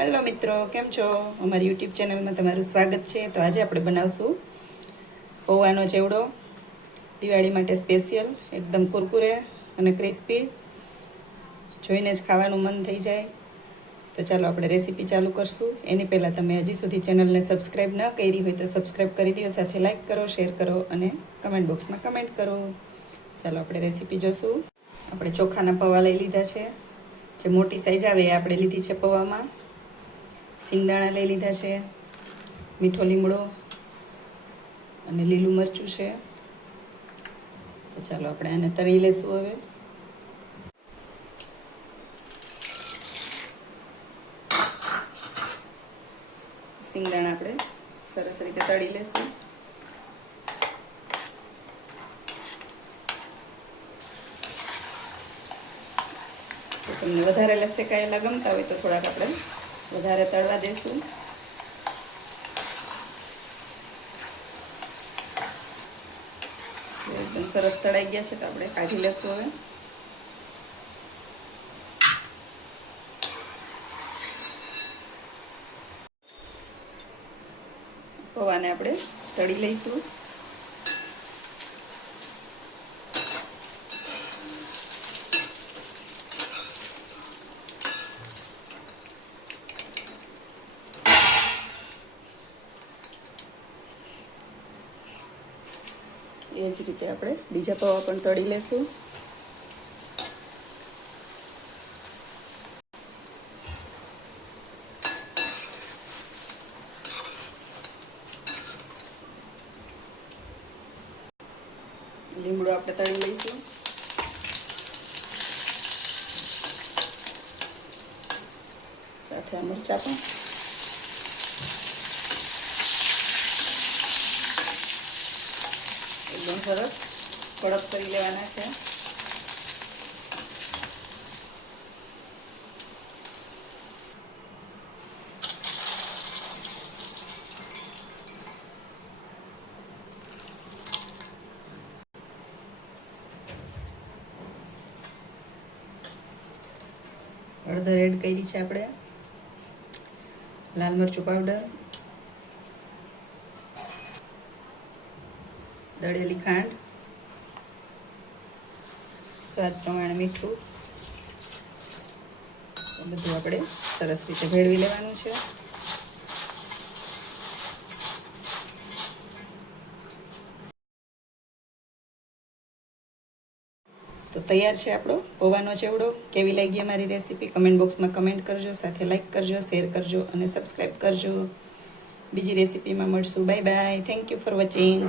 Hello મિત્રો, કેમ છો? અમારી યુટ્યુબ ચેનલમાં તમારું સ્વાગત છે. તો આજે આપણે બનાવશું પૌવાનો ચેવડો. દિવાળી માટે સ્પેશિયલ એકદમ કુરકુરે અને ક્રિસ્પી જોઈને જ ખાવાનું મન થઈ જાય. તો ચાલો આપણે રેસીપી ચાલુ કરશું. એની પહેલાં તમે હજી સુધી ચેનલને સબસ્ક્રાઈબ ન કરી હોય તો સબસ્ક્રાઈબ કરી દો, સાથે લાઈક કરો શેર કરો અને કમેન્ટ બોક્સમાં કમેન્ટ કરો. ચાલો આપણે રેસીપી જોશું. આપણે ચોખાના પૌવા લઈ લીધા છે. જે મોટી સાઈઝ આવે એ આપણે લીધી છે પૌવામાં. સિંગદાણા લઈ લીધા છે, મીઠો લીમડો અને લીલું મરચું છે. તો ચાલો આપણે આને તળી લેશું હવે. સિંગદાણા આપણે સરસ રીતે તળી લેશું. તમને વધારે લસેકાયેલા ગમતા હોય તો થોડાક આપણે વધારે તળવા દઈશું એકદમ સરસ તળાઈ ગયા છે તો આપણે કાઢી લેશું હવે. પૌવાને આપણે તળી લઈશું. એ જ રીતે આપણે બીજા પૌવા પણ તળી લેશું. લીમડો આપણે તળી લઈશું. સાથે આ મરચાં પણ. એકદમ સરસ કડક કરી લેવાના છે હળદર એડ કરી છે આપણે લાલ મરચું પાવડર દળેલી ખાંડ, સ્વાદ પ્રમાણે મીઠું બધું આપણે સરસ રીતે ભેળવી લેવાનું છે. તો તૈયાર છે આપણો પૌવાનો ચેવડો. કેવી લાગી અમારી રેસીપી? કમેન્ટ બોક્સમાં કમેન્ટ કરજો, સાથે લાઈક કરજો, શેર કરજો અને સબસ્ક્રાઈબ કરજો. બીજી રેસીપીમાં મળશું. Bye bye. Thank you for watching.